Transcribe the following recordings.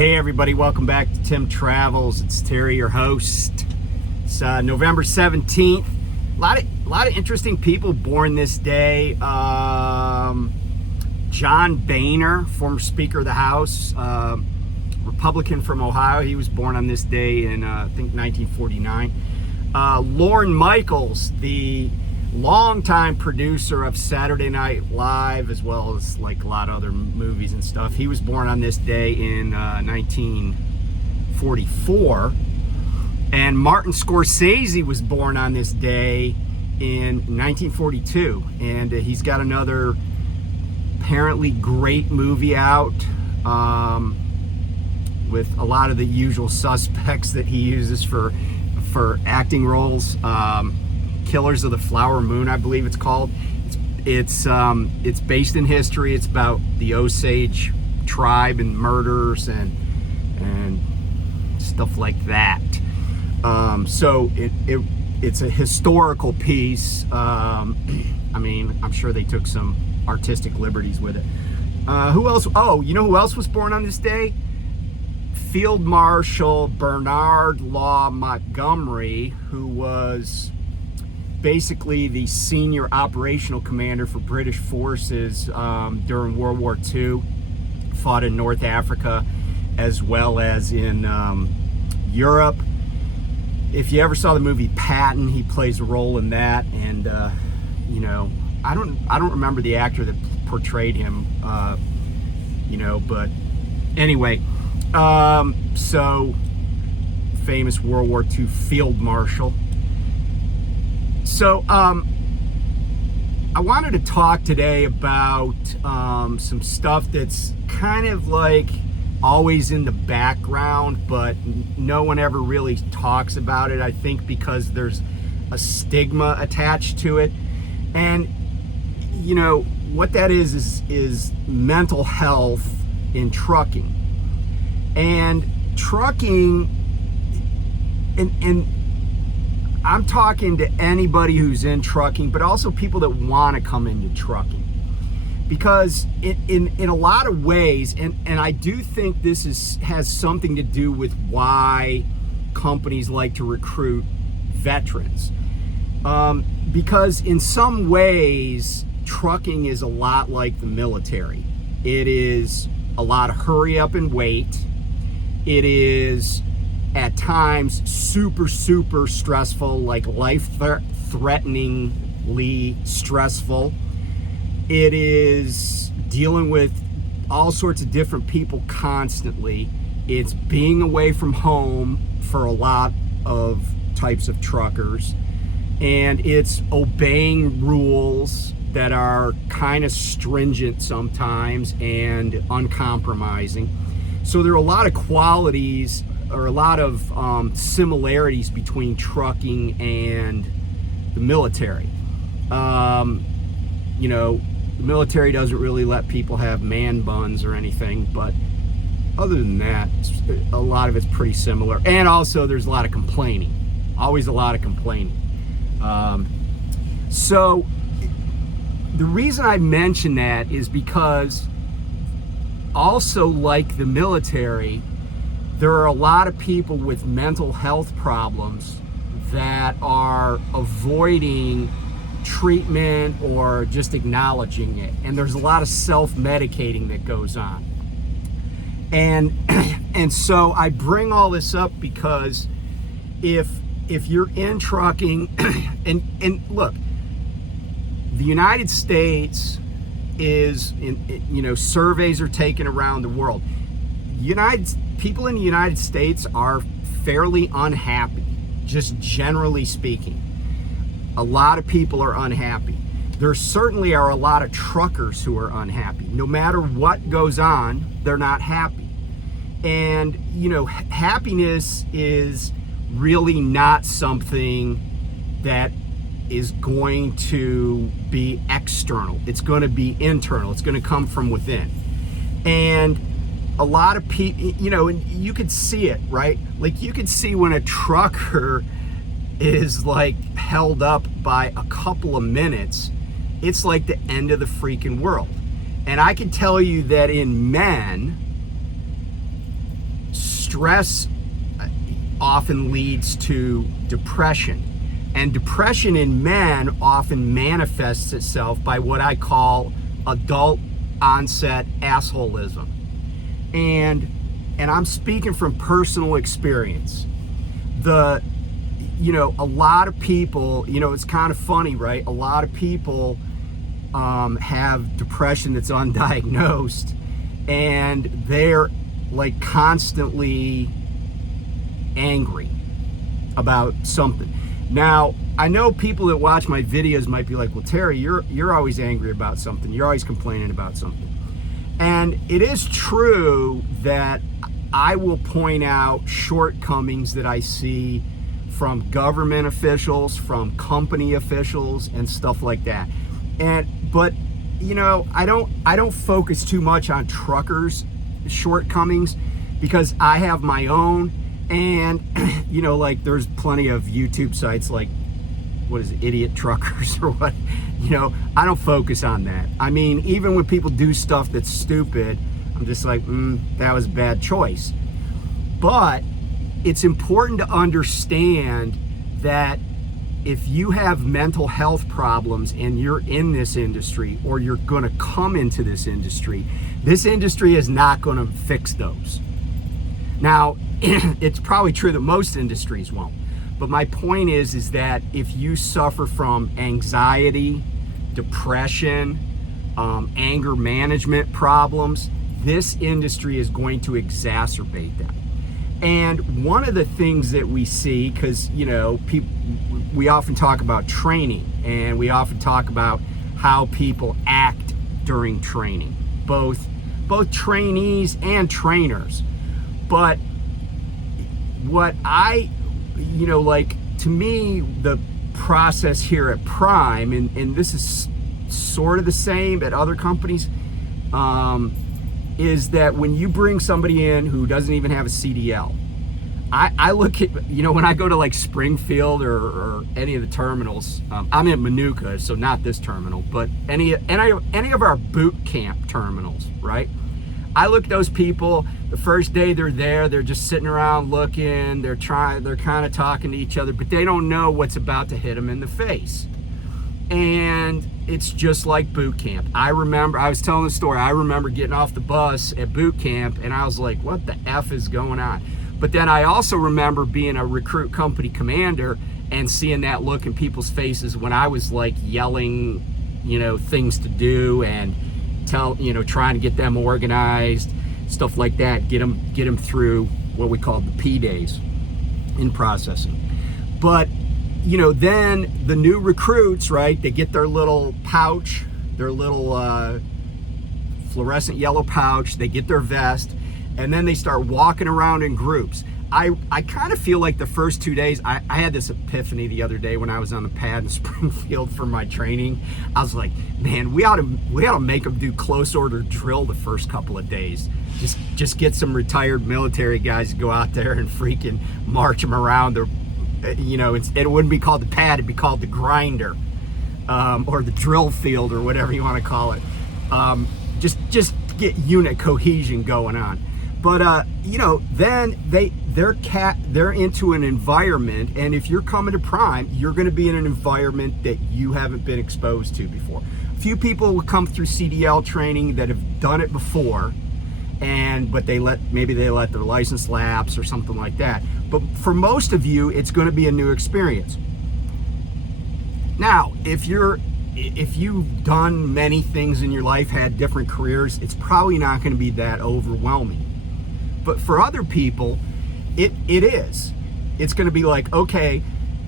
Hey everybody, welcome back to Tim Travels. It's Terry, your host. It's November 17th. A lot of interesting people born this day. John Boehner, former Speaker of the House, Republican from Ohio. He was born on this day in, I think, 1949. Lorne Michaels, the longtime producer of Saturday Night Live, as well as like a lot of other movies and stuff. He was born on this day in 1944. And Martin Scorsese was born on this day in 1942. And he's got another apparently great movie out with a lot of the usual suspects that he uses for acting roles. Killers of the Flower Moon, I believe it's called. It's based in history. It's about the Osage tribe and murders and stuff like that. So it's a historical piece. I mean, I'm sure they took some artistic liberties with it. Who else? Oh, you know who else was born on this day? Field Marshal Bernard Law Montgomery, who was basically the senior operational commander for British forces during World War II, fought in North Africa as well as in Europe. If you ever saw the movie Patton, he plays a role in that. And you know, I don't remember the actor that portrayed him, you know, but anyway, so famous World War II field marshal. So I wanted to talk today about some stuff that's kind of like always in the background, but no one ever really talks about it, I think, because there's a stigma attached to it. And you know what that is mental health in trucking. And trucking, and I'm talking to anybody who's in trucking, but also people that want to come into trucking, because in a lot of ways, and I do think this has something to do with why companies like to recruit veterans, because in some ways trucking is a lot like the military. It is a lot of hurry up and wait. It is at times super stressful, like life-threateningly stressful. It is dealing with all sorts of different people constantly. It's being away from home for a lot of types of truckers, and it's obeying rules that are kind of stringent sometimes and uncompromising. So there are a lot of qualities or a lot of similarities between trucking and the military. You know, the military doesn't really let people have man buns or anything, but other than that, a lot of it's pretty similar. And also there's a lot of complaining, always a lot of complaining. So the reason I mention that is because also, like the military, there are a lot of people with mental health problems that are avoiding treatment or just acknowledging it. And there's a lot of self-medicating that goes on. And so I bring all this up because if you're in trucking, and look, the United States is, you know, surveys are taken around the world. People in the United States are fairly unhappy, just generally speaking. A lot of people are unhappy. There certainly are a lot of truckers who are unhappy. No matter what goes on, they're not happy. And, you know, happiness is really not something that is going to be external. It's going to be internal. It's going to come from within. And a lot of people, you know, and you could see it, right? Like you could see when a trucker is like held up by a couple of minutes, it's like the end of the freaking world. And I can tell you that in men, stress often leads to depression. And depression in men often manifests itself by what I call adult onset assholism. And I'm speaking from personal experience. A lot of people, it's kind of funny, right? A lot of people have depression that's undiagnosed, and they're like constantly angry about something. Now, I know people that watch my videos might be like, well, Terry, you're always angry about something. You're always complaining about something. And it is true that I will point out shortcomings that I see from government officials, from company officials, and stuff like that. But I don't focus too much on truckers' shortcomings because I have my own. And like there's plenty of YouTube sites like, what is it, Idiot Truckers or what? I don't focus on that. I mean, even when people do stuff that's stupid, I'm just like, that was a bad choice. But it's important to understand that if you have mental health problems and you're in this industry, or you're going to come into this industry is not going to fix those. Now, it's probably true that most industries won't. But my point is that if you suffer from anxiety, depression, anger management problems, this industry is going to exacerbate that. And one of the things that we see, because we often talk about training, and we often talk about how people act during training, both trainees and trainers. But what to me, the process here at Prime, and this is sort of the same at other companies, is that when you bring somebody in who doesn't even have a CDL, I look at, when I go to like Springfield or any of the terminals, I'm in Manuka, so not this terminal, but any of our boot camp terminals, right? I look at those people, the first day they're there, they're just sitting around looking, they're kind of talking to each other, but they don't know what's about to hit them in the face. And it's just like boot camp. I was telling the story, I remember getting off the bus at boot camp and I was like, what the F is going on? But then I also remember being a recruit company commander and seeing that look in people's faces when I was like yelling, things to do and trying to get them organized, stuff like that, get them through what we call the P days in processing. But then the new recruits, right, they get their little pouch, their little fluorescent yellow pouch, they get their vest, and then they start walking around in groups. I kind of feel like the first 2 days, I had this epiphany the other day when I was on the pad in Springfield for my training. I was like, man, we ought to make them do close order drill the first couple of days. Just get some retired military guys to go out there and freaking march them around. It wouldn't be called the pad, it'd be called the grinder, or the drill field, or whatever you want to call it. Just get unit cohesion going on. But then they're into an environment, and if you're coming to Prime, you're going to be in an environment that you haven't been exposed to before. A few people will come through CDL training that have done it before, but maybe they let their license lapse or something like that. But for most of you, it's going to be a new experience. Now, if you've done many things in your life, had different careers, it's probably not going to be that overwhelming. But for other people, it is. It's going to be like, okay,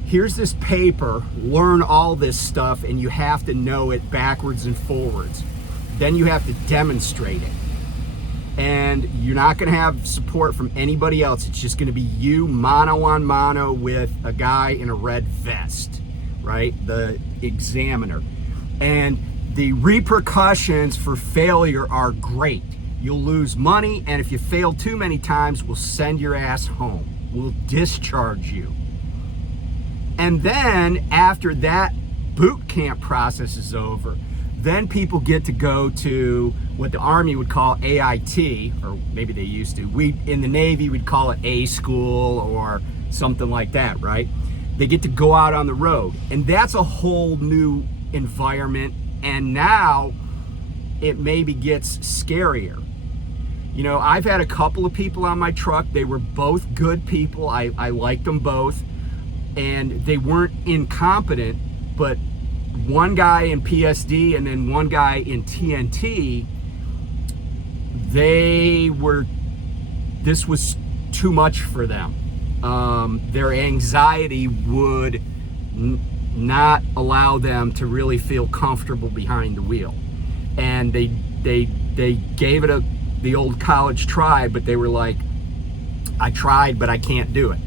here's this paper, learn all this stuff, and you have to know it backwards and forwards. Then you have to demonstrate it. And you're not going to have support from anybody else. It's just going to be you mano on mano with a guy in a red vest, right? The examiner. And the repercussions for failure are great. You'll lose money, and if you fail too many times, we'll send your ass home. We'll discharge you. And then after that boot camp process is over, Then people get to go to what the Army would call AIT, or maybe they used to. We in the Navy would call it A school or something like that, right? They get to go out on the road, and that's a whole new environment. And now it maybe gets scarier. You know, I've had a couple of people on my truck. They were both good people. I liked them both, and they weren't incompetent, but one guy in PSD and then one guy in TNT, this was too much for them. Their anxiety would not allow them to really feel comfortable behind the wheel. And they gave it the old college try, but they were like, I tried, but I can't do it.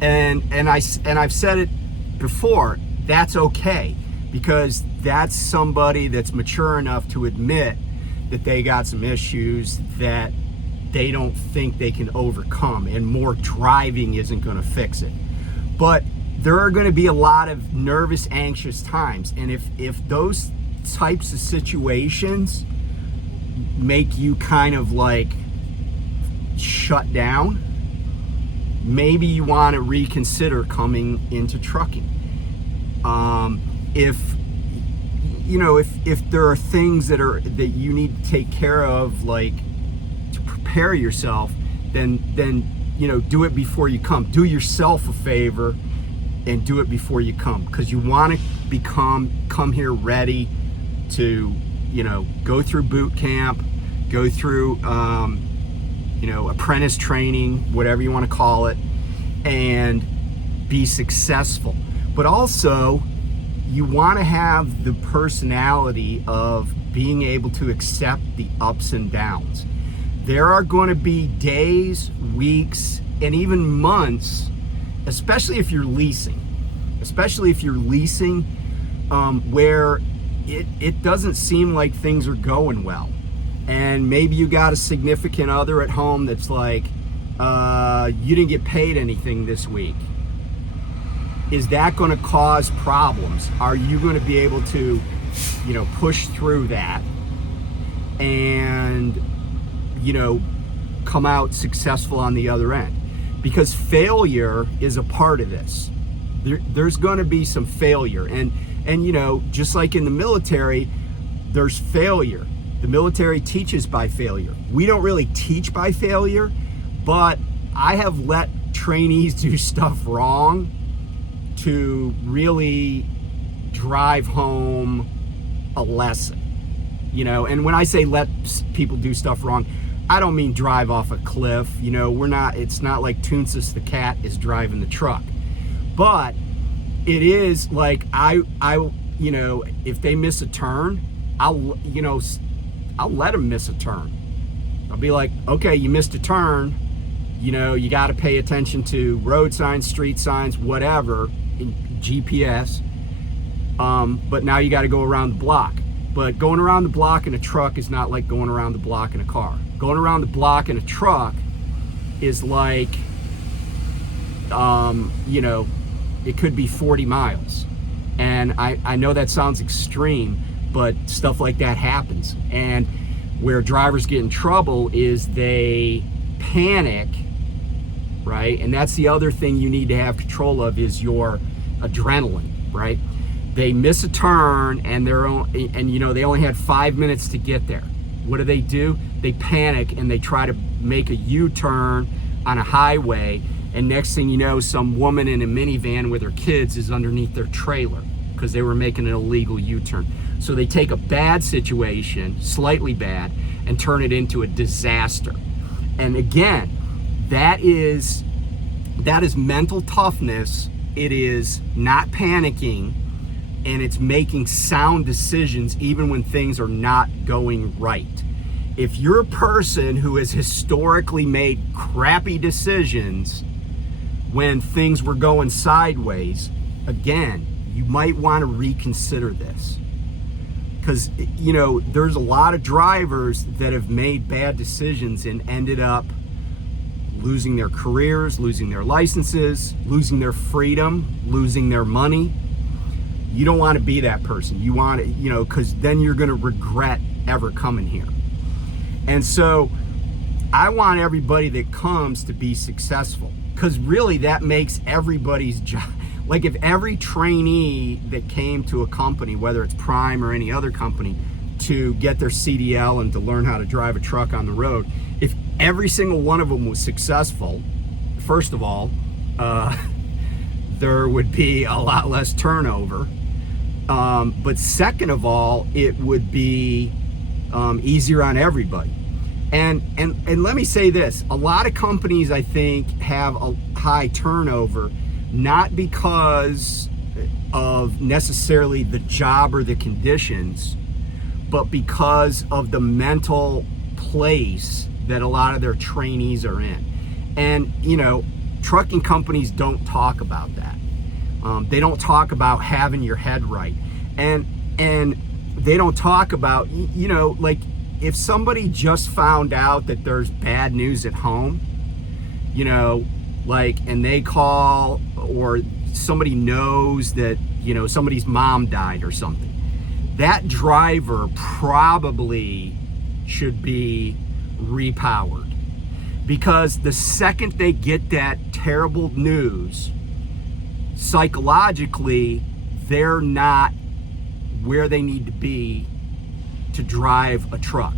And I've said it before, that's okay. Because that's somebody that's mature enough to admit that they got some issues that they don't think they can overcome, and more driving isn't going to fix it. But there are going to be a lot of nervous, anxious times, and if those types of situations make you kind of like shut down, maybe you want to reconsider coming into trucking. If there are things that you need to take care of, like to prepare yourself, then do it before you come. Do yourself a favor and do it before you come, because you want to come here ready to go through boot camp, go through apprentice training, whatever you want to call it, and be successful. But also, you want to have the personality of being able to accept the ups and downs. There are going to be days, weeks, and even months, especially if you're leasing, where it doesn't seem like things are going well. And maybe you got a significant other at home that's like, you didn't get paid anything this week. Is that going to cause problems? Are you going to be able to, push through that and, come out successful on the other end? Because failure is a part of this. There's going to be some failure. And just like in the military, there's failure. The military teaches by failure. We don't really teach by failure, but I have let trainees do stuff wrong to really drive home a lesson, and when I say let people do stuff wrong, I don't mean drive off a cliff. It's not like Toonsis the cat is driving the truck, but it is like I if they miss a turn, I'll let them miss a turn. I'll be like, okay, you missed a turn, you got to pay attention to road signs, street signs, whatever, in GPS, but now you got to go around the block. But going around the block in a truck is not like going around the block in a car. Going around the block in a truck is like, it could be 40 miles. And I know that sounds extreme, but stuff like that happens. And where drivers get in trouble is they panic, right? And that's the other thing you need to have control of, is your adrenaline, right? They miss a turn and they only had 5 minutes to get there. What do? They panic and they try to make a U-turn on a highway, and next thing you know, some woman in a minivan with her kids is underneath their trailer because they were making an illegal U-turn. So they take a bad situation, slightly bad, and turn it into a disaster. And again, that is mental toughness. It is not panicking, and it's making sound decisions even when things are not going right. If you're a person who has historically made crappy decisions when things were going sideways, again, you might want to reconsider this. Because, there's a lot of drivers that have made bad decisions and ended up losing their careers, losing their licenses, losing their freedom, losing their money. You don't want to be that person. You want to, because then you're going to regret ever coming here. And so I want everybody that comes to be successful, because really that makes everybody's job. Like if every trainee that came to a company, whether it's Prime or any other company, to get their CDL and to learn how to drive a truck on the road, if every single one of them was successful, first of all, there would be a lot less turnover. But second of all, it would be easier on everybody. And let me say this, a lot of companies I think have a high turnover, not because of necessarily the job or the conditions, but because of the mental place that a lot of their trainees are in. And trucking companies don't talk about that. They don't talk about having your head right, and they don't talk about, like if somebody just found out that there's bad news at home, and they call, or somebody knows that somebody's mom died or something, that driver probably should be repowered, because the second they get that terrible news, psychologically they're not where they need to be to drive a truck.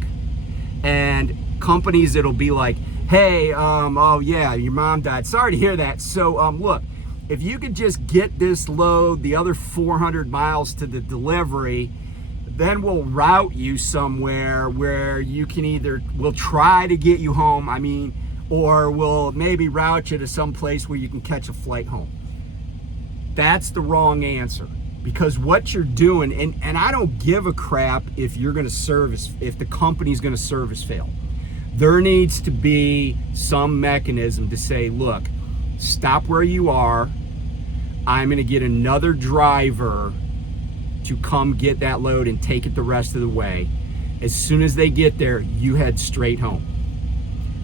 And companies, it'll be like, hey, oh yeah, your mom died, sorry to hear that. So look, if you could just get this load the other 400 miles to the delivery, then we'll route you somewhere where you can we'll try to get you home, or we'll maybe route you to some place where you can catch a flight home. That's the wrong answer, because what you're doing, and I don't give a crap if you're going to if the company's going to service fail. There needs to be some mechanism to say, look, stop where you are. I'm going to get another driver to come get that load and take it the rest of the way. As soon as they get there, you head straight home.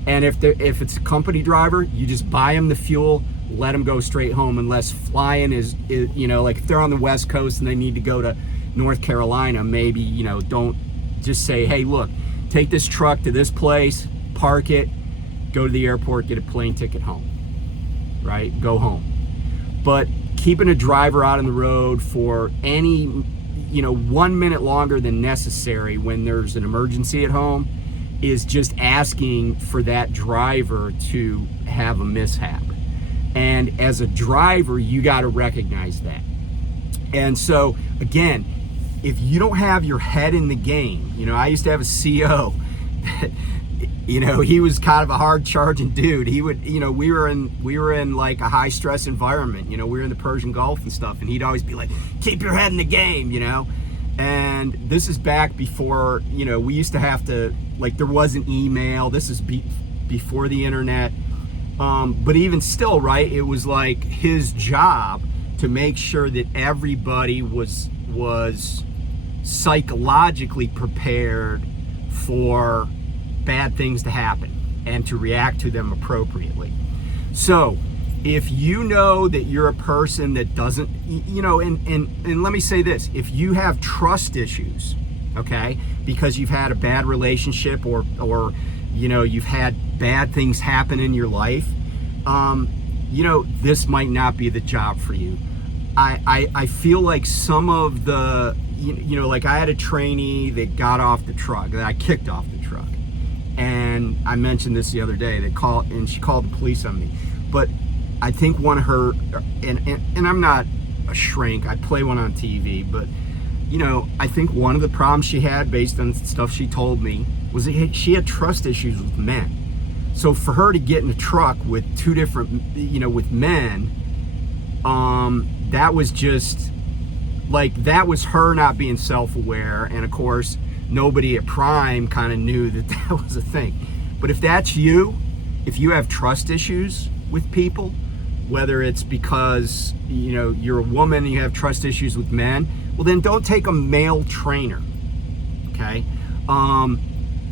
And if it's a company driver, you just buy them the fuel, let them go straight home, unless flying is like if they're on the West Coast and they need to go to North Carolina, maybe, don't just say, hey, look, take this truck to this place, park it, go to the airport, get a plane ticket home, right? Go home. But keeping a driver out on the road for any, 1 minute longer than necessary when there's an emergency at home is just asking for that driver to have a mishap. And as a driver, you got to recognize that. And so again, if you don't have your head in the game, I used to have a CO that, he was kind of a hard charging dude. He would, we were in like a high stress environment, we were in the Persian Gulf and stuff, and he'd always be like, keep your head in the game, And this is back before, we used to have to, like, there wasn't email. This is before the internet. But even still, right, it was like his job to make sure that everybody was psychologically prepared for bad things to happen and to react to them appropriately. So if you know that you're a person that doesn't, and let me say this, if you have trust issues, okay, because you've had a bad relationship or you've had bad things happen in your life, this might not be the job for you. I feel like some of the, like I had a trainee that got off the truck, that I kicked off the truck. And I mentioned this the other day, she called the police on me. But I think one of her, and I'm not a shrink, I play one on TV, but I think one of the problems she had, based on stuff she told me, was that she had trust issues with men. So for her to get in a truck with two different, with men, that was just, like, that was her not being self-aware. And of course, nobody at Prime kind of knew that that was a thing. But if that's you, if you have trust issues with people, whether it's because, you're a woman and you have trust issues with men, well, then don't take a male trainer, okay?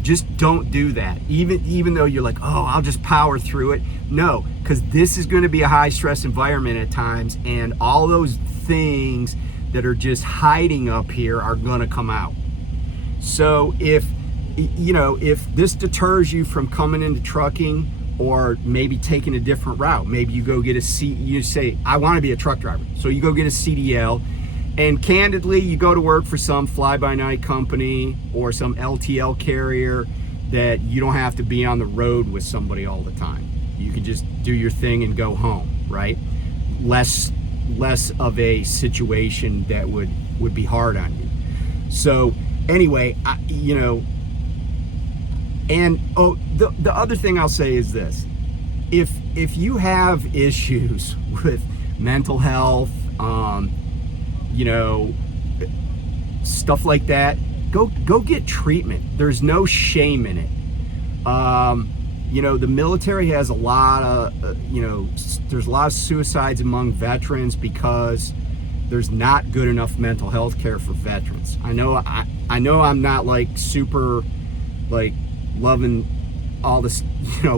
Just don't do that. Even though you're like, oh, I'll just power through it. No, because this is going to be a high stress environment at times, and all those things that are just hiding up here are gonna come out. So if this deters you from coming into trucking, or maybe taking a different route, maybe you go get you say, I want to be a truck driver. So you go get a CDL, and candidly, you go to work for some fly-by-night company or some LTL carrier that you don't have to be on the road with somebody all the time. You can just do your thing and go home, right? Less of a situation that would be hard on you. So anyway, and the other thing I'll say is this: if you have issues with mental health, stuff like that, go get treatment. There's no shame in it. The military has a lot of there's a lot of suicides among veterans because there's not good enough mental health care for veterans. I know I'm not like super like loving all this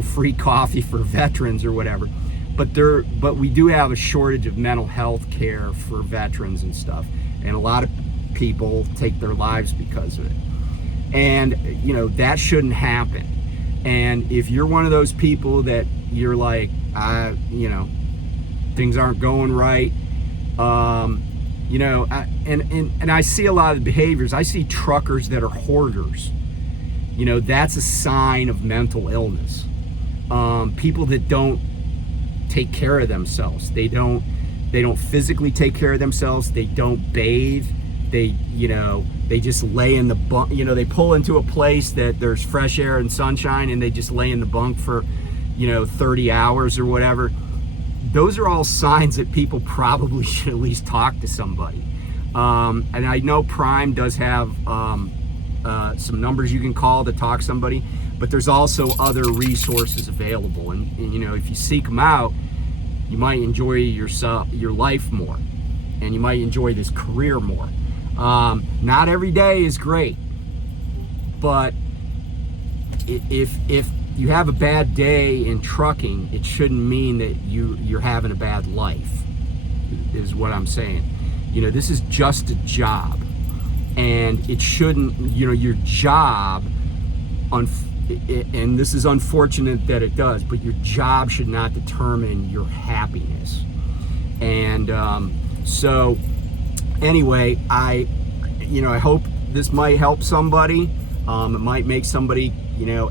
free coffee for veterans or whatever, but we do have a shortage of mental health care for veterans and stuff, and a lot of people take their lives because of it, and that shouldn't happen. And if you're one of those people that you're like, things aren't going right, and I see a lot of the behaviors. I see truckers that are hoarders. That's a sign of mental illness. People that don't take care of themselves. They don't physically take care of themselves. They don't bathe. They just lay in the bunk. They pull into a place that there's fresh air and sunshine, and they just lay in the bunk for 30 hours or whatever. Those are all signs that people probably should at least talk to somebody. And I know Prime does have some numbers you can call to talk to somebody, but there's also other resources available, and if you seek them out, you might enjoy your life more, and you might enjoy this career more. Not every day is great, but if you have a bad day in trucking, it shouldn't mean that you're having a bad life, is what I'm saying. This is just a job. And it shouldn't, your job, and this is unfortunate that it does, but your job should not determine your happiness. And so anyway, I hope this might help somebody. It might make somebody,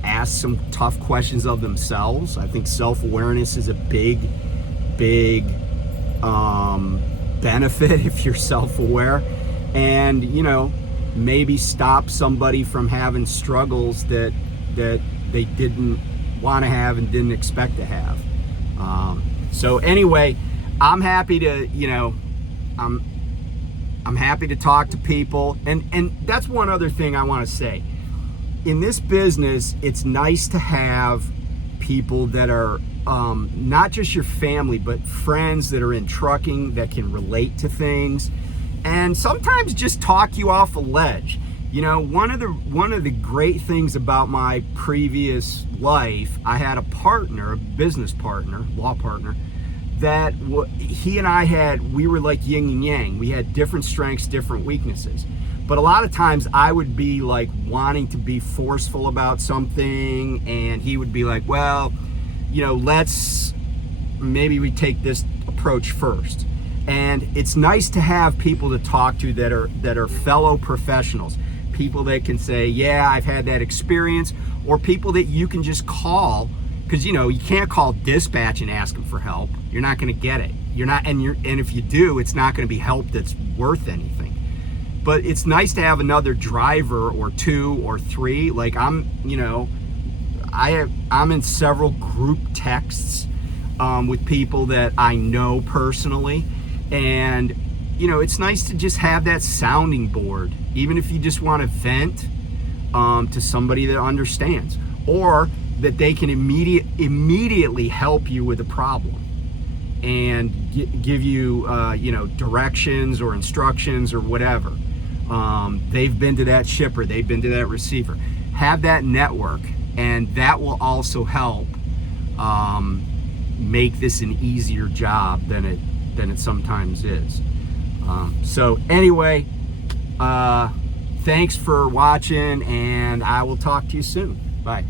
ask some tough questions of themselves. I think self-awareness is a big benefit if you're self-aware. And maybe stop somebody from having struggles that they didn't want to have and didn't expect to have. So anyway, I'm happy to I'm happy to talk to people, and that's one other thing I want to say. In this business, it's nice to have people that are not just your family, but friends that are in trucking that can relate to things, and sometimes just talk you off a ledge. One of the great things about my previous life, I had a partner, a business partner, law partner, that he and we were like yin and yang. We had different strengths, different weaknesses. But a lot of times I would be like wanting to be forceful about something, and he would be like, well, maybe we take this approach first. And it's nice to have people to talk to that are fellow professionals, people that can say, yeah, I've had that experience, or people that you can just call, because you can't call dispatch and ask them for help. You're not going to get it. And if you do, it's not going to be help that's worth anything. But it's nice to have another driver or two or three. Like I'm in several group texts with people that I know personally. And, it's nice to just have that sounding board, even if you just want to vent to somebody that understands, or that they can immediately help you with a problem and give you, directions or instructions or whatever. They've been to that shipper, they've been to that receiver. Have that network, and that will also help make this an easier job than it sometimes is. So anyway, thanks for watching, and I will talk to you soon. Bye.